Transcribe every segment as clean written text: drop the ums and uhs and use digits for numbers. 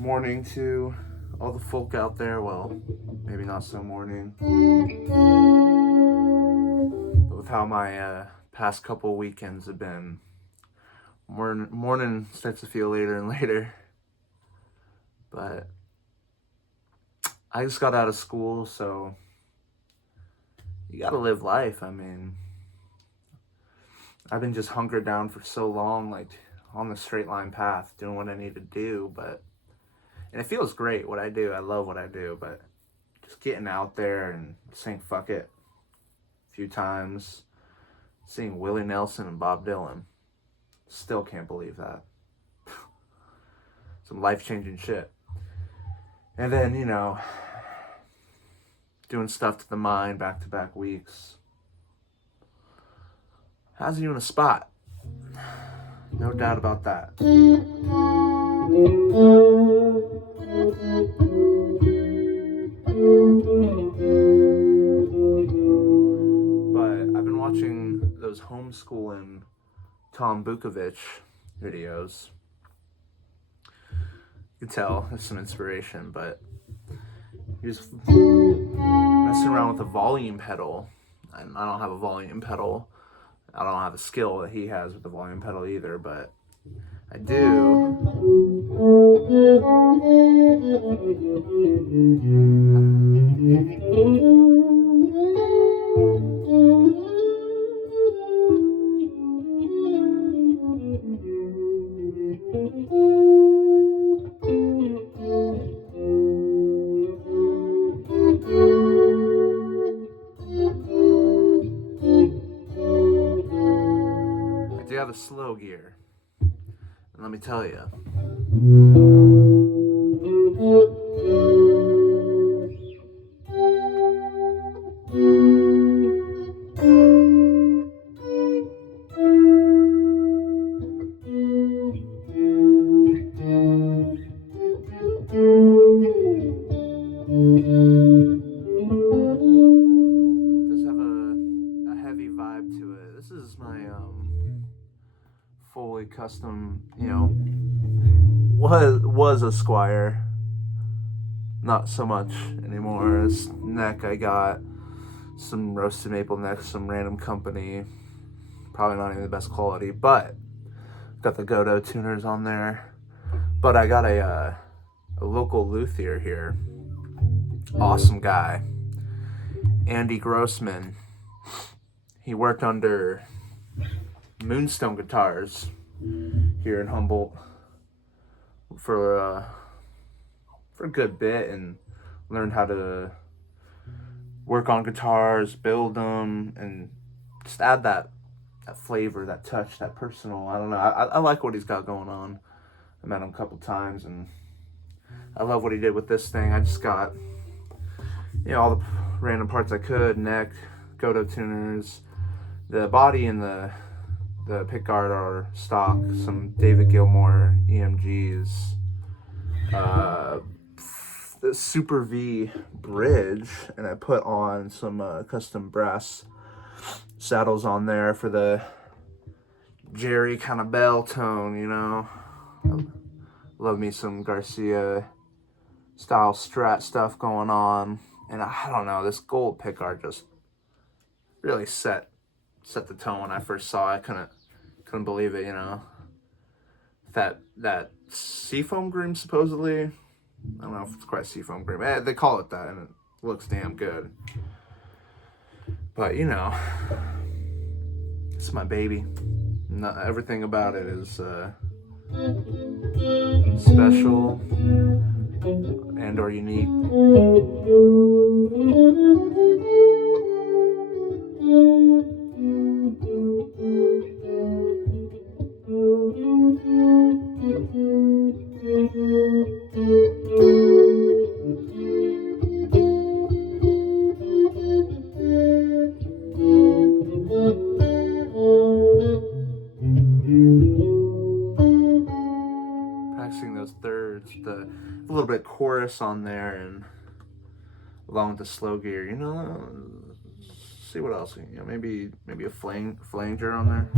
Morning to all the folk out there. Well, maybe not so morning. But with how my past couple weekends have been, morning starts to feel later and later. But I just got out of school, so you gotta live life. I mean, I've been just hunkered down for so long, like on the straight line path, doing what I need to do, and it feels great what I do. I love what I do, but just getting out there and saying fuck it a few times, seeing Willie Nelson and Bob Dylan, still can't believe that. Some life-changing shit. And then, doing stuff to the mind back-to-back weeks. Has you in a spot. No doubt about that. But I've been watching those homeschooling Tom Bukavic videos. You can tell there's some inspiration, but he was messing around with a volume pedal. And I don't have a volume pedal. I don't have the skill that he has with the volume pedal either, but I do. I do have a slow gear, and let me tell you, does have a heavy vibe to it. This is my fully custom, was a Squire, not so much anymore. This neck I got some roasted maple neck, some random company, probably not even the best quality, but got the Godot tuners on there. But I got a local luthier here, awesome guy, Andy Grossman. He worked under Moonstone Guitars here in Humboldt for a good bit, and learned how to work on guitars, build them, and just add that flavor, that touch, that personal. I don't know. I like what he's got going on. I met him a couple times, and I love what he did with this thing. I just got, all the random parts I could, neck, Godot tuners, the body and the pickguard are stock, some David Gilmour EMGs, the Super V bridge, and I put on some custom brass saddles on there for the Jerry kind of bell tone, I love me some Garcia style Strat stuff going on, and I don't know, this gold pickguard just really set the tone when I first saw it. I couldn't believe it, that seafoam green, supposedly. I don't know if it's quite seafoam green. They call it that, and it looks damn good. But, it's my baby. Not everything about it is special and or unique. Practicing those thirds, a little bit chorus on there, and along with the slow gear, see what else, maybe a flanger on there.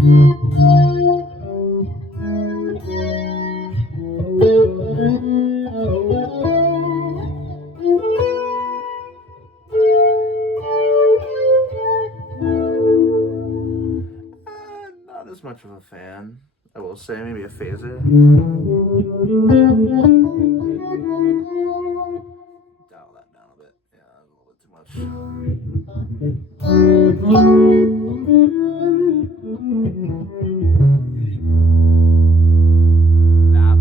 I will say, maybe a phaser. Dial that down a bit. Yeah, a little bit too much. That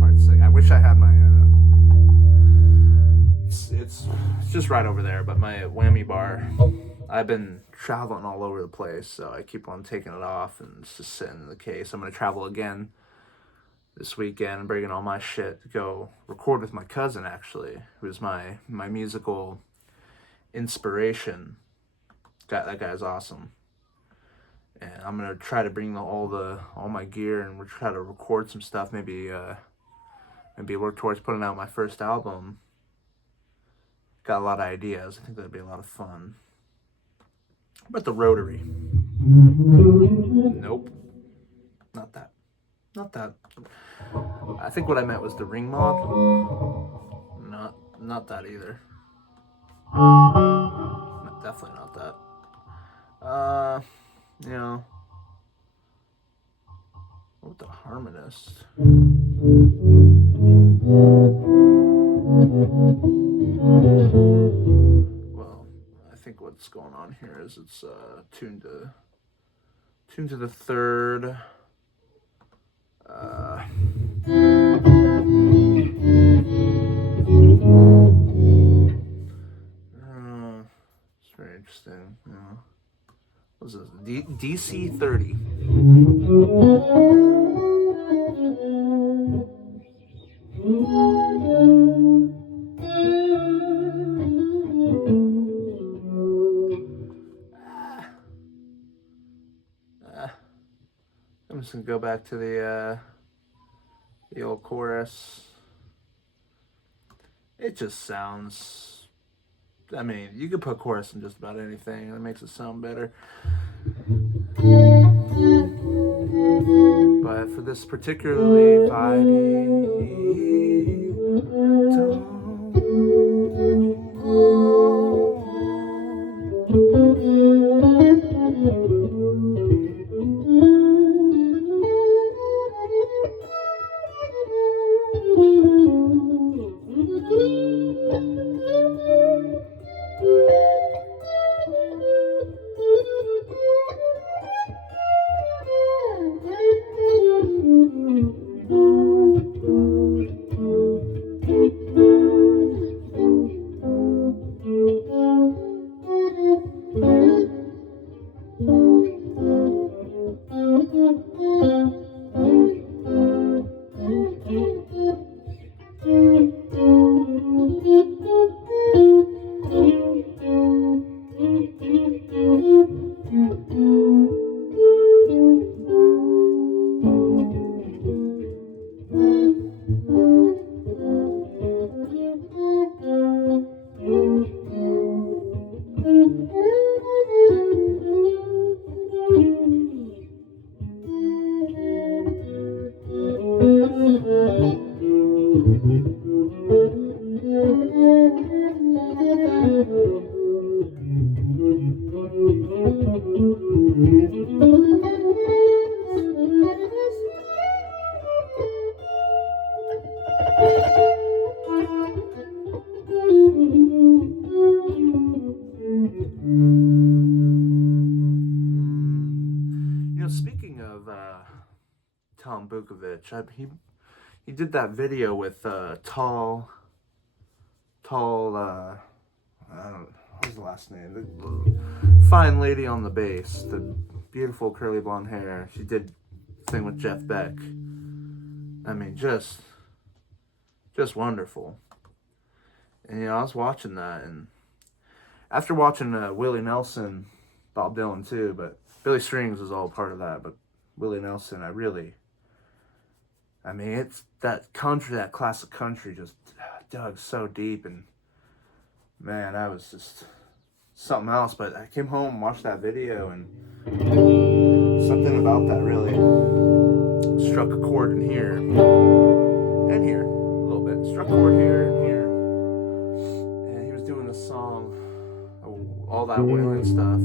part's sick. I wish I had my. It's just right over there, but my whammy bar. I've been traveling all over the place, so I keep on taking it off and it's just sitting in the case. I'm gonna travel again this weekend, bringing all my shit to go record with my cousin, actually, who's my musical inspiration. That guy's awesome, and I'm gonna try to bring all my gear and we'll try to record some stuff. Maybe work towards putting out my first album. Got a lot of ideas. I think that'd be a lot of fun. What about the rotary? Nope. Not that. I think what I meant was the ring mod. Not that either. Definitely not that. What about the harmonist? Well, I think what's going on here is it's tuned to the third. It's very interesting. What's this? DC 30. I'm just gonna go back to the old chorus. It just sounds. I mean, you could put chorus in just about anything, and it makes it sound better. But for this particularly vibey tone. Speaking of Tom Bukavic, he did that video with Tal. I don't know, what's the last name? The fine lady on the bass, the beautiful curly blonde hair. She did the thing with Jeff Beck. I mean, just wonderful. And I was watching that, and after watching Willie Nelson, Bob Dylan too, but Billy Strings is all part of that. But Willie Nelson, I mean, it's that country, that classic country, just dug so deep, and man, that was just something else. But I came home, watched that video, and something about that really struck a chord in here and here a little bit. Struck a chord here and here, and he was doing this song, all that wailing stuff.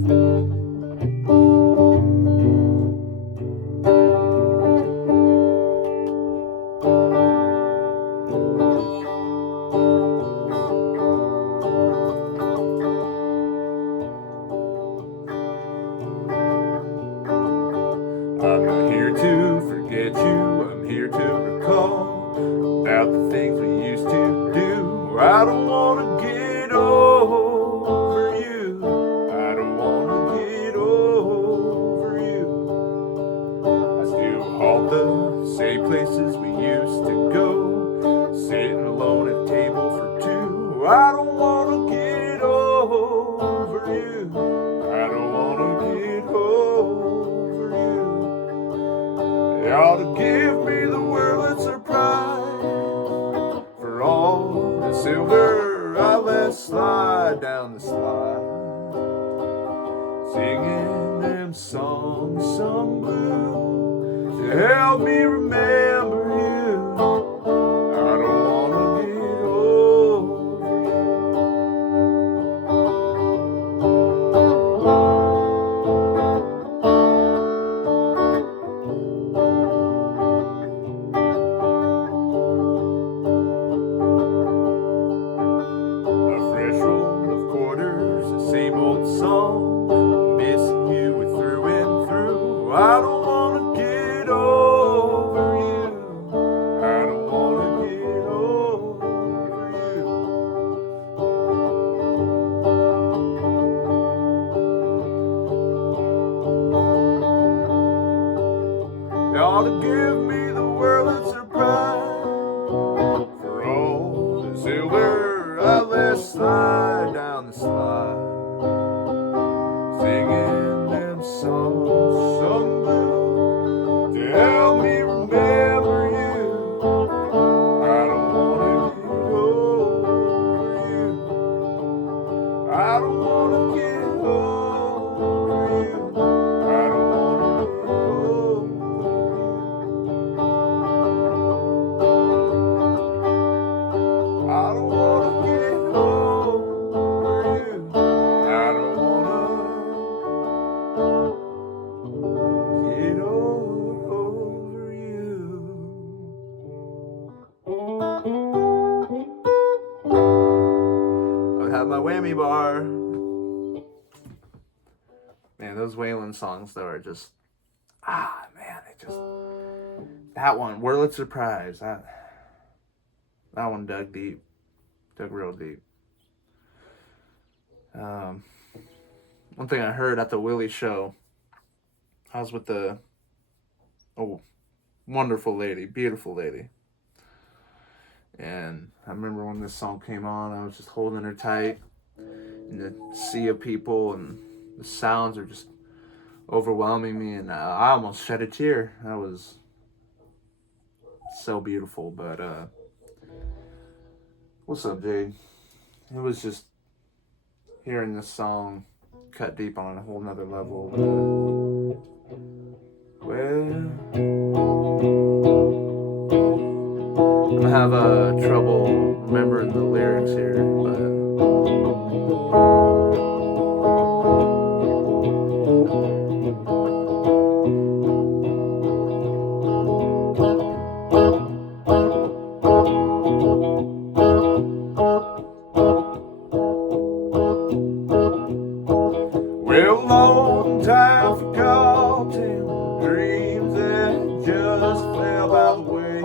I'm not here to forget you, I'm here to recall about the things we used to do. I don't want to get over you, I don't want to get over you. I still haunt the same places we used to go, sitting alone at a table for two. I don't want to get over you, I don't want to get over you. They ought to give me the world as a prize for all the silver I let slide down the slide, singing them songs sung blue to help me remember you. I don't want to get over a fresh roll of quarters, the same old song, missing you with through and through. I don't want to get over you, I don't want to get over you. They ought to give me the world as a prize for all the silver I let slide down the slide, singing them songs sung blue to help me remember you. I don't want to get over you, I don't want to get over you, I don't want to get over you. I don't want to get over you, I don't want to get over you. I have my whammy bar. Man, those Waylon songs though are just, man, they just, that one, Wordless Surprise, that one dug deep, dug real deep. One thing I heard at the Willie show, I was with a wonderful lady, beautiful lady. And I remember when this song came on, I was just holding her tight in the sea of people, and the sounds are just overwhelming me, and I almost shed a tear. That was so beautiful. But what's up, Jade? It was just hearing this song cut deep on a whole nother level. Well, I'm gonna have trouble remembering the lyrics here, but well, long time forgotten dreams that just fell by the way.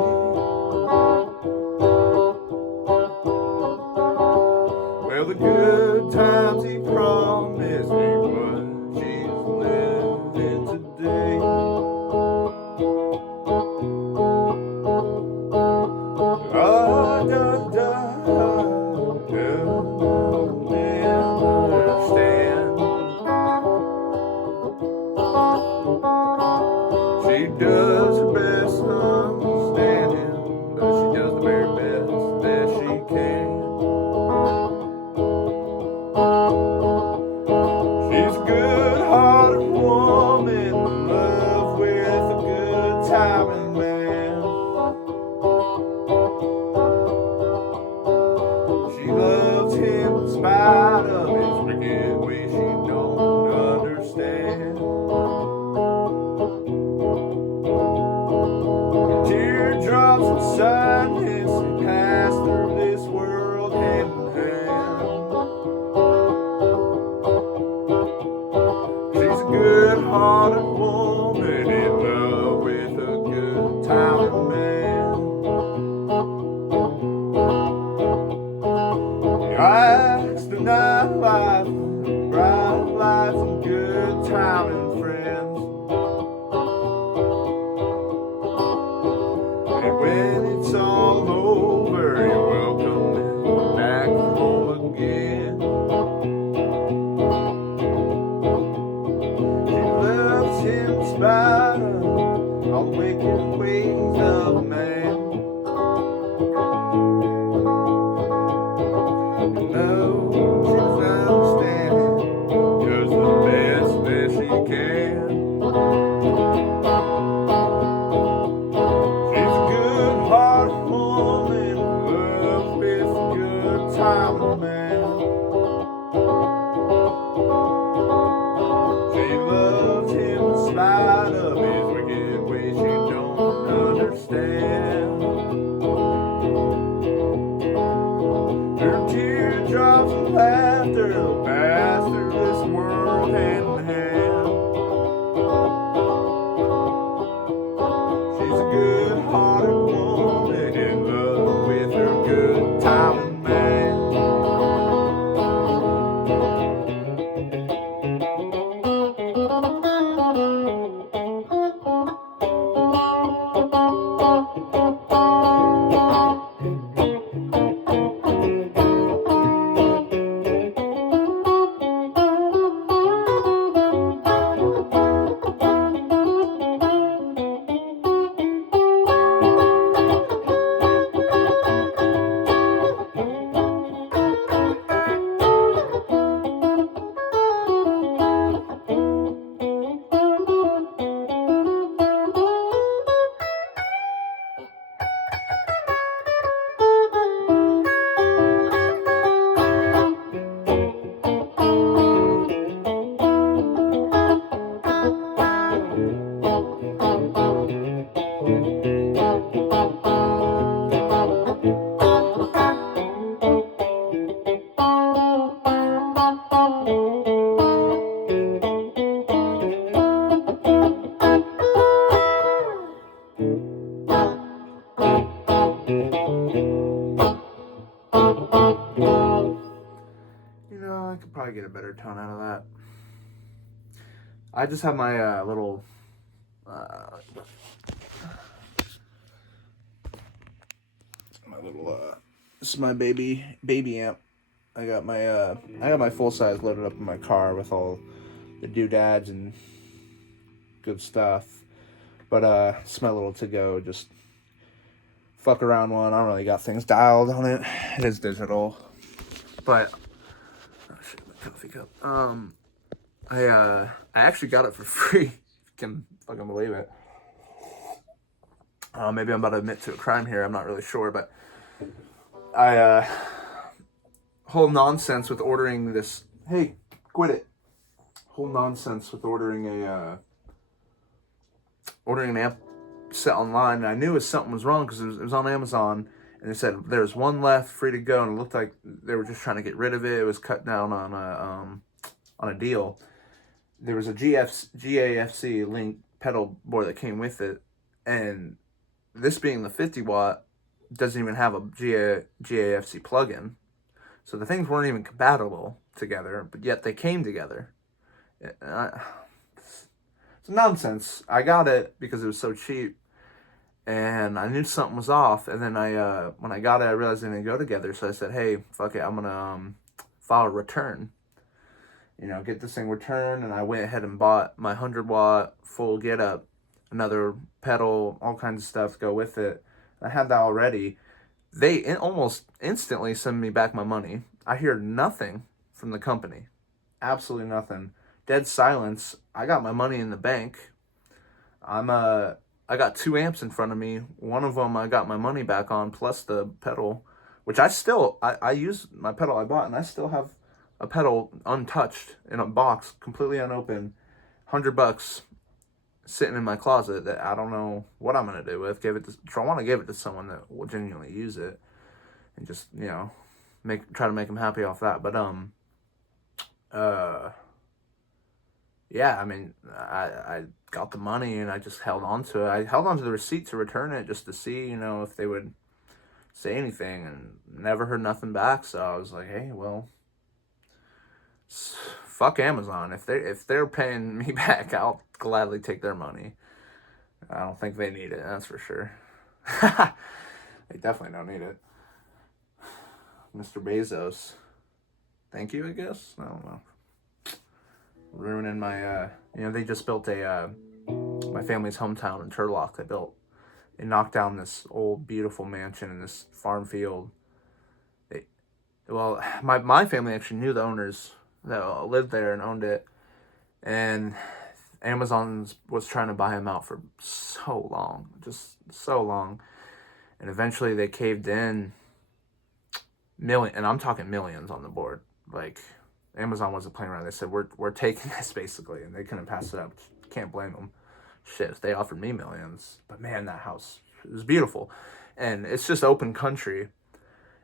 Well, the good times he promised me, but she's living today. I don't understand. She does her best to understand him, but she does the very best that she can. She's a good-hearted woman in love with a good-timing man. She loves him in spite of his wicked ways she don't understand. Teardrops and sadness they pass through this world hand in hand. She's a good-hearted woman in love spite of all the wicked ways of man. You know she's understanding, does the best she can. She's a good-hearted woman, loves with a good time, man. She loves him in spite of his wicked ways she don't understand. Her teardrops and laughter pass through this world hand in hand. She's a good-hearted woman in love with her good timing man. I could probably get a better tone out of that. I just have my little this is my baby amp. I got my full size loaded up in my car with all the doodads and good stuff. But it's my little to go, just fuck around one. I don't really got things dialed on it. It is digital, but oh shit, my coffee cup. I actually got it for free. If you can fucking believe it. Maybe I'm about to admit to a crime here. I'm not really sure, but I whole nonsense with ordering this. Hey, quit it. Whole nonsense with ordering an amp set online. And I knew something was wrong because it was on Amazon, and it said there's one left, free to go, and it looked like they were just trying to get rid of it. It was cut down on a deal. There was a GAFC link pedal board that came with it, and this being the 50 watt doesn't even have a GAFC plug-in, so the things weren't even compatible together, but yet they came together. It's nonsense. I got it because it was so cheap, and I knew something was off. And then when I got it, I realized they didn't go together. So I said, "Hey, fuck it, I'm gonna file a return. Get this thing returned." And I went ahead and bought my 100 watt full get up, another pedal, all kinds of stuff to go with it. I had that already. They almost instantly send me back my money. I hear nothing from the company, absolutely nothing. Dead silence. I got my money in the bank. I got 2 amps in front of me. One of them I got my money back on, plus the pedal, which I use my pedal I bought, and I still have a pedal untouched in a box, completely unopened, $100 sitting in my closet that I don't know what I'm gonna do with. I want to give it to someone that will genuinely use it, and just try to make them happy off that. But yeah, I mean, I got the money and I just held on to it. I held on to the receipt to return it just to see, if they would say anything, and never heard nothing back. So I was like, hey, well, fuck Amazon. If they're paying me back, I'll gladly take their money. I don't think they need it, that's for sure. They definitely don't need it. Mr. Bezos. Thank you, I guess? I don't know. Ruining my, they just built a my family's hometown in Turlock. They built and knocked down this old beautiful mansion in this farm field. They, well, my family actually knew the owners that lived there and owned it, and Amazon was trying to buy them out for so long, just so long, and eventually they caved in. And I'm talking millions on the board. Like, Amazon wasn't playing around. They said, we're taking this, basically, and they couldn't pass it up. Can't blame them. Shit, they offered me millions. But man, that house is beautiful. And it's just open country.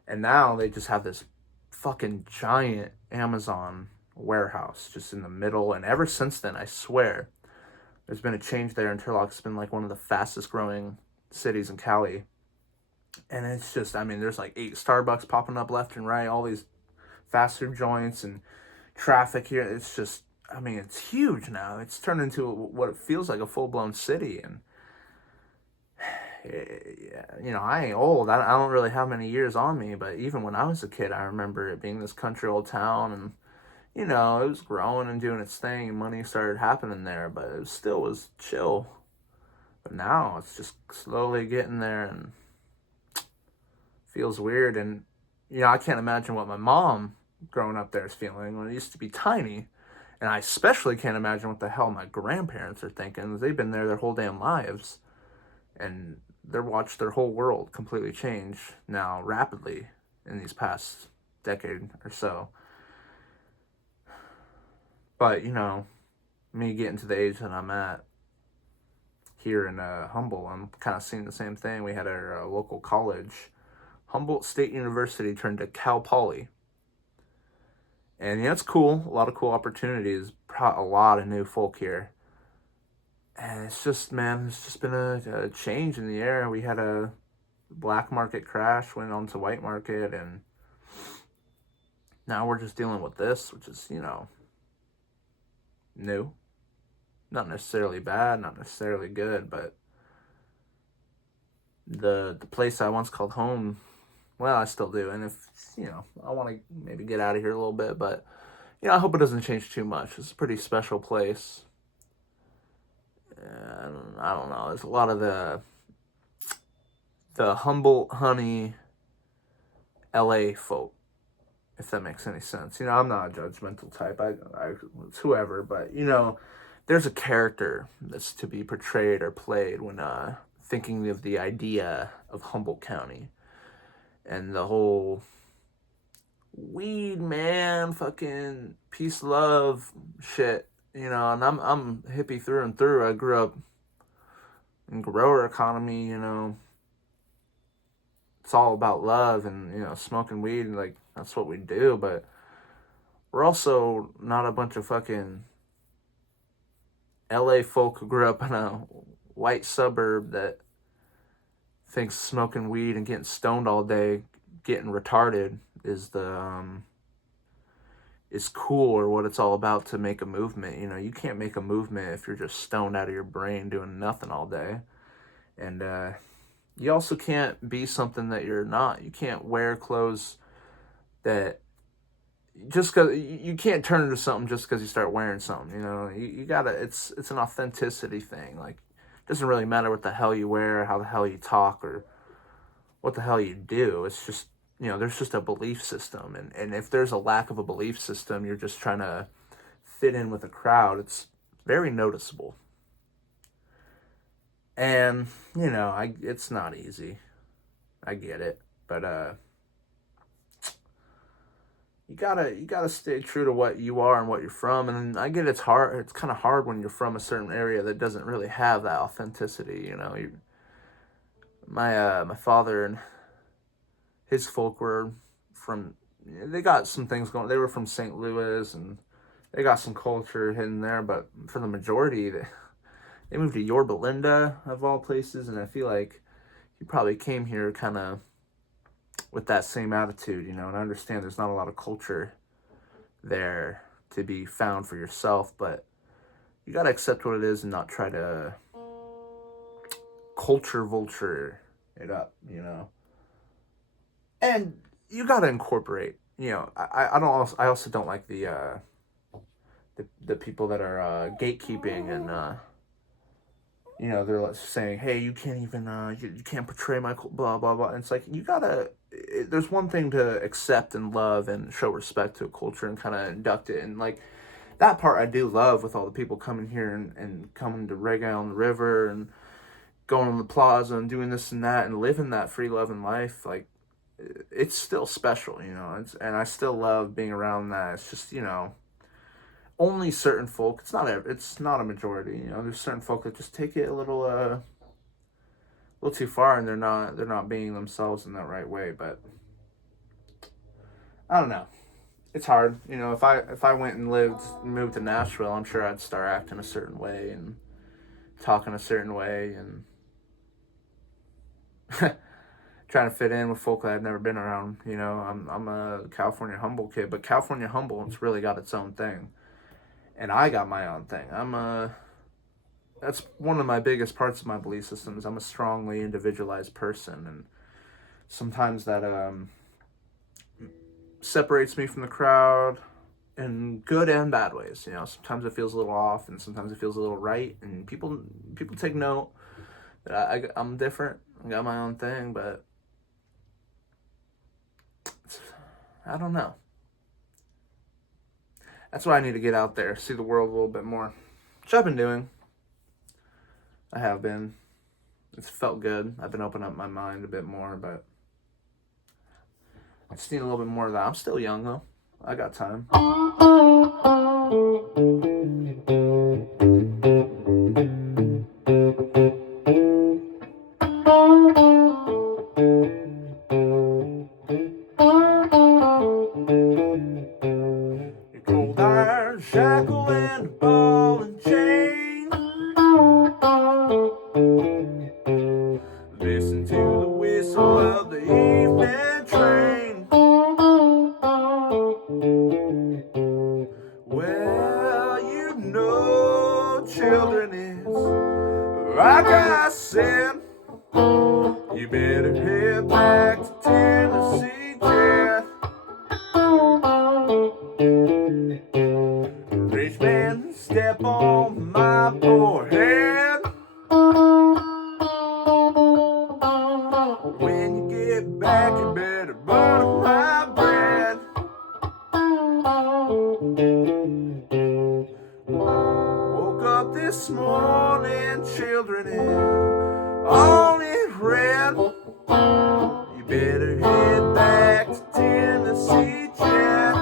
And now they just have this fucking giant Amazon warehouse just in the middle. And ever since then, I swear, there's been a change there in Turlock. It's been like one of the fastest growing cities in Cali. And it's just, I mean, there's like 8 Starbucks popping up left and right, all these fast food joints and traffic here. It's just, I mean, it's huge now. It's turned into what it feels like a full-blown city. And, you know, I ain't old. I don't really have many years on me, but even when I was a kid, I remember it being this country old town, and, you know, it was growing and doing its thing, and money started happening there, but it still was chill. But now it's just slowly getting there, and feels weird. And, you know, I can't imagine what my mom growing up there is feeling when it used to be tiny. And I especially can't imagine what the hell my grandparents are thinking. They've been there their whole damn lives, and they're watched their whole world completely change now rapidly in these past decade or so. But, you know, me getting to the age that I'm at here in Humboldt, I'm kind of seeing the same thing. We had our local college, Humboldt State University, turned to Cal Poly. And yeah, it's cool. A lot of cool opportunities. A lot of new folk here. And it's just, man, it's just been a change in the air. We had a black market crash, went on to white market, and now we're just dealing with this, which is, you know, new. Not necessarily bad, not necessarily good, but the place I once called home, well, I still do. And if, you know, I want to maybe get out of here a little bit, but, you know, I hope it doesn't change too much. It's a pretty special place. I don't know. There's a lot of the Humboldt honey LA folk, if that makes any sense. You know, I'm not a judgmental type. It's whoever, but, you know, there's a character that's to be portrayed or played when thinking of the idea of Humboldt County. And the whole weed, man, fucking peace, love shit, you know. And I'm hippie through and through. I grew up in grower economy, you know. It's all about love and, you know, smoking weed, like, that's what we do. But we're also not a bunch of fucking LA folk who grew up in a white suburb that thinks smoking weed and getting stoned all day, getting retarded, is is cool, or what it's all about to make a movement. You know, you can't make a movement if you're just stoned out of your brain doing nothing all day. And you also can't be something that you're not. You can't wear clothes that just because you can't turn into something just because you start wearing something. You know, you gotta. It's an authenticity thing. Like, it doesn't really matter what the hell you wear, how the hell you talk, or what the hell you do. It's just, you know, there's just a belief system. And if there's a lack of a belief system, you're just trying to fit in with a crowd. It's very noticeable. And, you know, it's not easy. I get it. But you gotta stay true to what you are and what you're from. And I get it's hard. It's kind of hard when you're from a certain area that doesn't really have that authenticity. You know, my father and his folk were from. They got some things going. They were from St. Louis, and they got some culture hidden there. But for the majority, they moved to Yorba Linda, of all places, and I feel like he probably came here kind of with that same attitude, you know. And I understand there's not a lot of culture there to be found for yourself, but you gotta accept what it is and not try to culture vulture it up, you know. And you gotta incorporate, you know. I also don't like the people that are gatekeeping and they're like saying, hey, you can't even, you can't portray my blah, blah, blah. And it's like, there's one thing to accept and love and show respect to a culture and kind of induct it. And like, that part I do love with all the people coming here and coming to Reggae on the River and going on the plaza and doing this and that and living that free loving life. Like, it's still special, and I still love being around that. It's just, only certain folk, it's not a majority, there's certain folk that just take it a little too far, and they're not being themselves in that right way. But I don't know. It's hard. If I went and moved to Nashville, I'm sure I'd start acting a certain way and talking a certain way and trying to fit in with folk that I've never been around. I'm a California humble kid, but California humble, it's really got its own thing. And I got my own thing. That's one of my biggest parts of my belief system is I'm a strongly individualized person. And sometimes that separates me from the crowd in good and bad ways. Sometimes it feels a little off and sometimes it feels a little right. And people take note that I'm different. I got my own thing, but I don't know. That's why I need to get out there, see the world a little bit more, which I've been doing. I have been. It's felt good. I've been opening up my mind a bit more, but I just need a little bit more of that. I'm still young, though. I got time. Shackle and ball and chain. Listen to the whistle of the evening train. Well, children is like I said. You better head back to Tennessee, Jack. Rich man, step on my poor head. When you get back, you better butter my bread. Woke up this morning, children, and all in red. You better head back to Tennessee, Jack.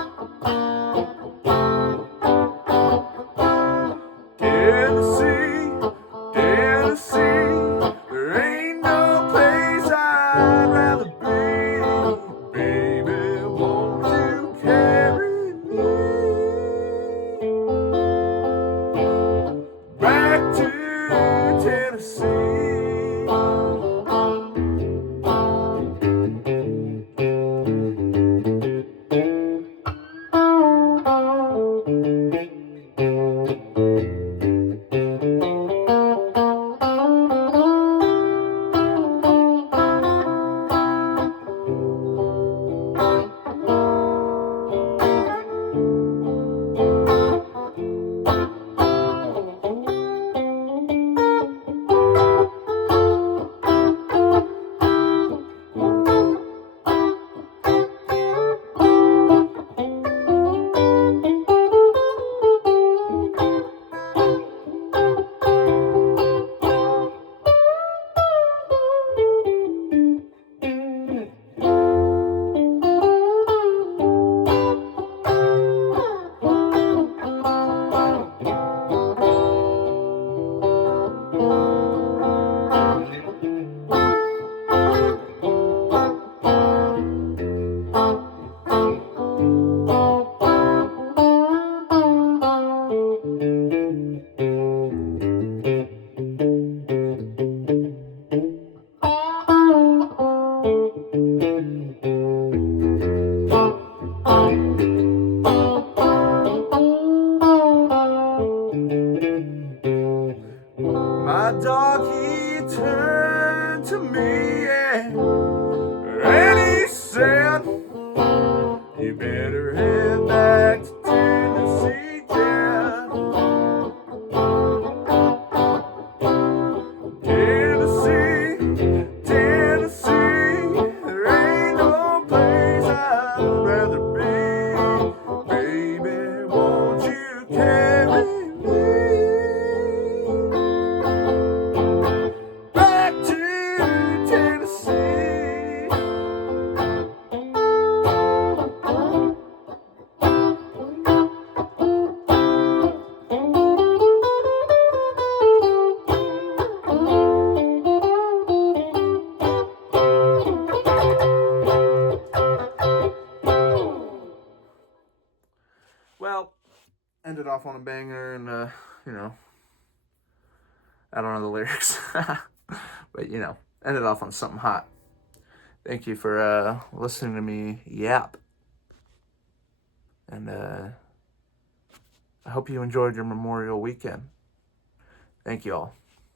My dog, he turned to me and he said, you better head back to Tennessee, Jack. off on a banger and, you know, I don't know the lyrics, but, you know, end it off on something hot. Thank you for listening to me yap. And I hope you enjoyed your Memorial weekend. Thank you all.